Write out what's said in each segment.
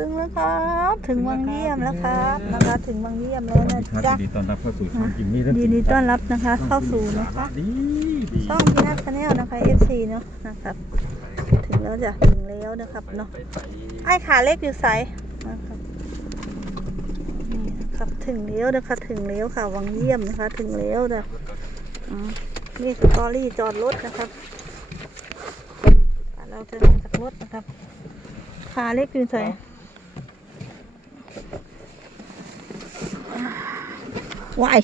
ถึงแล้วครับ ถึงวังเยี่ยมแล้วครับนะคะ ถึงวังเยี่ยมแล้วนะครับจ๊ะยินดีต้อนรับเข้าสู่ช่องจิมมี่เรื่องยินดีต้อนรับนะคะ เข้าสู่นะคะดีดีช่องพีนัทชาแนลนะคะ FC เนาะนะครับ ถึงแล้วจ้ะถึงแล้วนะครับเนาะไอ้ขาเล็กอยู่ไสนะครับนี่นะครับถึงแล้วนะคะถึงแล้วค่ะวังเยี่ยมนะคะ ถึงแล้วจ้ะอืมนี่สตอรี่จอดรถนะครับเราจะลงจากรถนะครับขาเล็กอยู่ไส วาย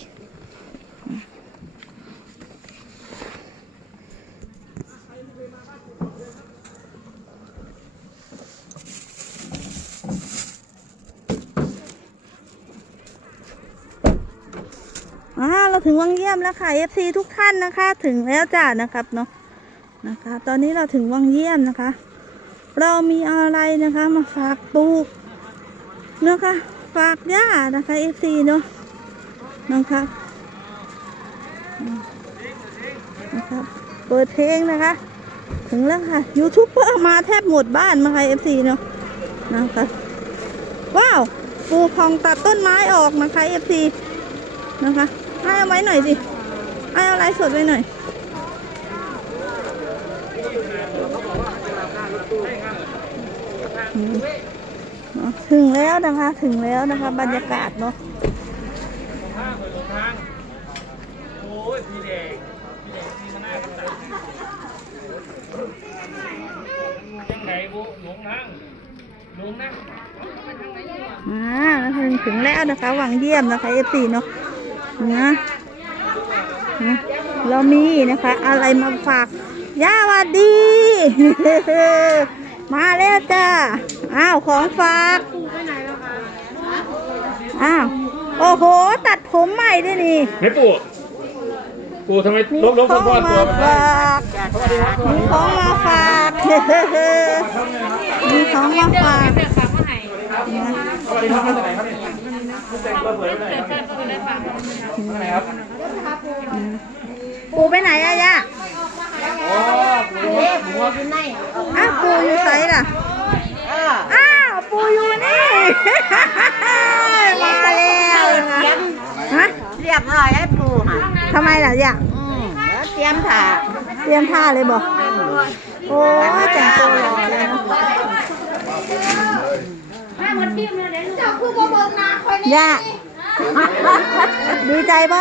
อ่าเราถึงวังเยี่ยมแล้วค่ะ FC ทุกท่านนะคะ ถึงแล้วจ้านะครับเนาะนะคะ ตอนนี้เราถึงวังเยี่ยมนะคะ เรามีอะไรนะคะมาฝากปู เนะค่ะฝากย่านะคะ FC เนาะนะคะอืมนะคะเปิดเพลงนะคะ ถึงแล้วค่ะยูทูบเบอร์มาแทบหมดบ้านมาค่ะ FC เนาะนะคะว้าวปูพองตัดต้นไม้ออกนะคะ FC นะคะให้เอาไว้หน่อยสิให้เอาไลฟ์สดไว้หน่อยอืม ถึงแล้วนะคะ ถึงแล้วนะคะ บรรยากาศเนาะยังไงบุหลงทางหลงนะอ่าถึงถึงแล้วนะคะ หวังเยี่ยมนะคะเอฟซีเนาะนะนะเรามีนะคะ อะไรมาฝากย่าวัดดี มาแล้วจ้า อ้าวของฝาก อ้าว โอ้โห ตัดผมใหม่ด้วยนี่ไม่ปู่ปู่ทำไมมีลบลบขสอมพงรมาตัวฝากมีของมาฝากมีของมาฝากสวัสดีครับมาจากไหนครับเนี่ยแต่งตัวสวยไปไหนครับปูไปไหนอะย่าอ๋ อปู่หัวอ้าวปูอยู่ไสล่ะอ้าวปูอยู่นี่ มาแล้วนะคะฮะเรียบร้อยแล้วปูค่ะทำไมล่ะย่าอืมแล้วเตรียมถ่าเตรียมท่าเลยบอกโอ้ยแต่งตัวหล่อเลยนะย่า ดีใจบ่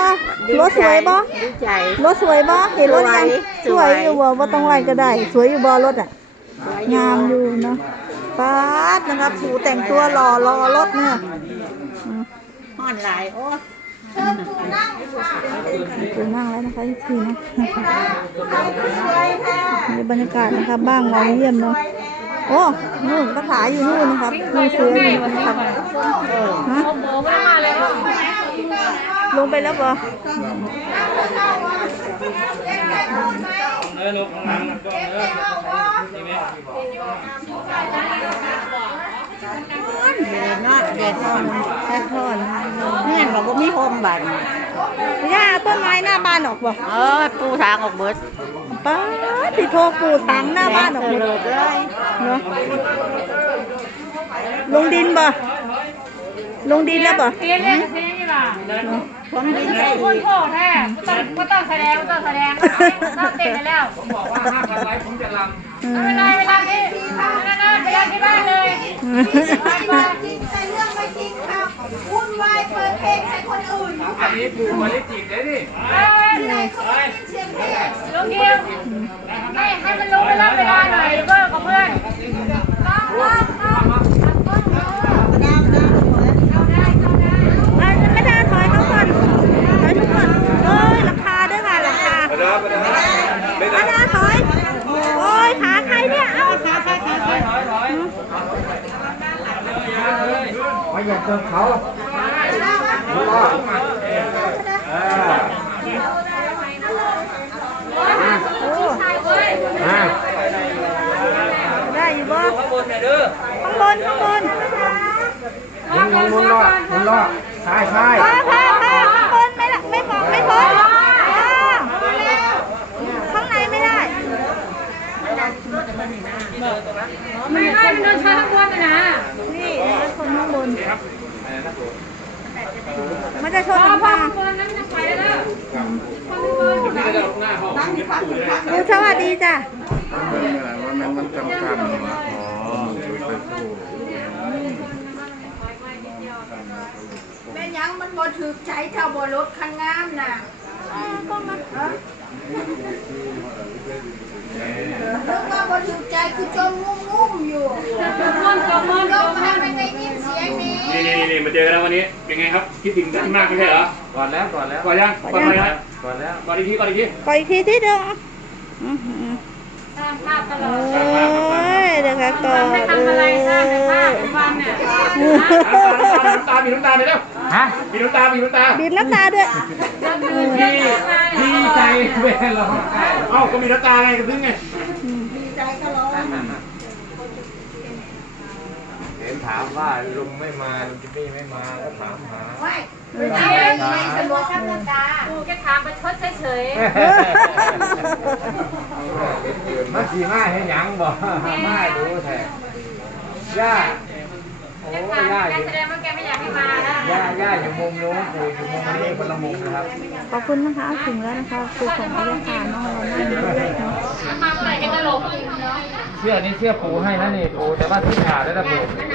รถสวยบ่ดีใจรถสวยบ่เห็นรถยังสสววยยอยู่บ่ว่าต้องไหวก็ได้ สวยอยู่บ่รถอะงามอยู่เนาะป๊าดนะครับผูแต่งตัวหล่อรอรถเนี่ยห่อนหลายโอ้ไปนั่งแล้วนะคะที่ทีนะในบรรยากาศนะคะบ้างเราเยี่ยมเนาะโอ้นู่นก็ขายอยู่นู่นนะครับมีเสืออยู่นะครับฮะ ลงไปแล้วปะเออลงข้างหลังก็เนื้อเด็ดเนาะเด็ดเนแค่ทอดเงื่อนบอกว่ามีโฮมบัตรย่าต้นไม้หน้าบ้านออกบ่เออปูทางออกเบิดป้าดที่โทรปูถังหน้าบ้านออกหมดเลิกเลยเนาะลงดินบ่ลงดินแล้วบ่ มไคนโง่แท้ก็ต้องต้องแสดงก็ต้องแสดงต้องเต้นไปแล้วผมบอกว่าห้ามทำไรผมจะรำไม่เป็นไรเวลาที่นาไปยังที่บ้านเลยบ้านจริงใส่เรื่องไม่จริงครัวุ่นวายเปิดเพลงใส่คนอื่นอันนี้ปูมาลิจิตเลยนี่เฮ้ยเสียงเพลงลุงเกียวให้ให้มันรู้เวลาเวลาหน่อยเพื่อนกับเพื่อน อะไม่ได้ถอยเขาก่อนถอยเขาก่อนโอ้ยราคาด้วยค่ะราคา ไม่ได้ไม่ได้ไม่ได้ ไม่ได้ถอย โอ้ยขาใครเนี่ย เอ้าขาใครขาใคร ถอยถอย ไม่อยากเจอเขาอ่าได้อยู่บ่ข้างบนเนี่ยเด้อข้างบนข้างบนหมุนหมุนหมุนรอดหมุนรอดซ้ายซ้ายพอพอพอข้างบนไม่ละไม่พอไม่พ้นอ่าข้างในไม่ได้ไม่ได้มันเดินช้าทั้งวันเลยน มันจะชนหลังคาลุงสวัสดีจ้ะมันมันมันจำจำมาอ๋อไปสู้แม่ยังมันบ่ถือใจเท่าบ่รถคันงามน่ะ เจอกันแล้ววันนี้เป็นไงครับคิดถึงกันมากไม่ใช่เหรอก่อนแล้วก่อนแล้วก่อนยังก่อนอะไรนะก่อนแล้วก่อนอีกทีก่อนอีกทีขออีกทีที่เดิมอื้อหือสร้างภาพตลอโอ้ดยนะคะก่อนไม่ทำอะไรสร้างแต่ภาพวันเนี่ยน้ำตามีน้ำตามีน้ำตาเลยเร็วฮะมีน้ำตามีน้ำตาบีบน้ำตาด้วยดีดีใจแม่ร้องไห้เอ้าก็มีน้ำตาไงกระทึงไง เห็น ถามว่าลุงไม่มาลุงจิมมี่ไม่มาก็ถามหาไม่ไม่ใช่ไม่สะดวกกับน้ำตากูแค่ถามประชดเฉยมาสีมาเห็นยังบ่มาดูแท้ย่าโอ้ๆแค่ถามย่าอแกยู่แสดงว่าแกไม่อยากให้มาแล้วย่าย่าอยู่มุมนู้นปู่อยู่มุมนี้คนละมุมนะครับขอบคุณนะคะถึงแล้วนะคะปูของอายาค่ะน้องเรานั่งด้วยเนาะมาเมื่อไหร่แกจะหลงอีกเนาะเสื้อนี้เสื้อปูให้นะนี่ปูแต่ว่าที่ขาดได้ละปูอ่า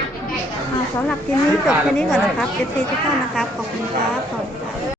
สำหรับคลิปนี้จบแค่นี้ก่อนนะครับเอฟซีทุกท่านนะครับ ขอบคุณครับ สวัสดีค่ะ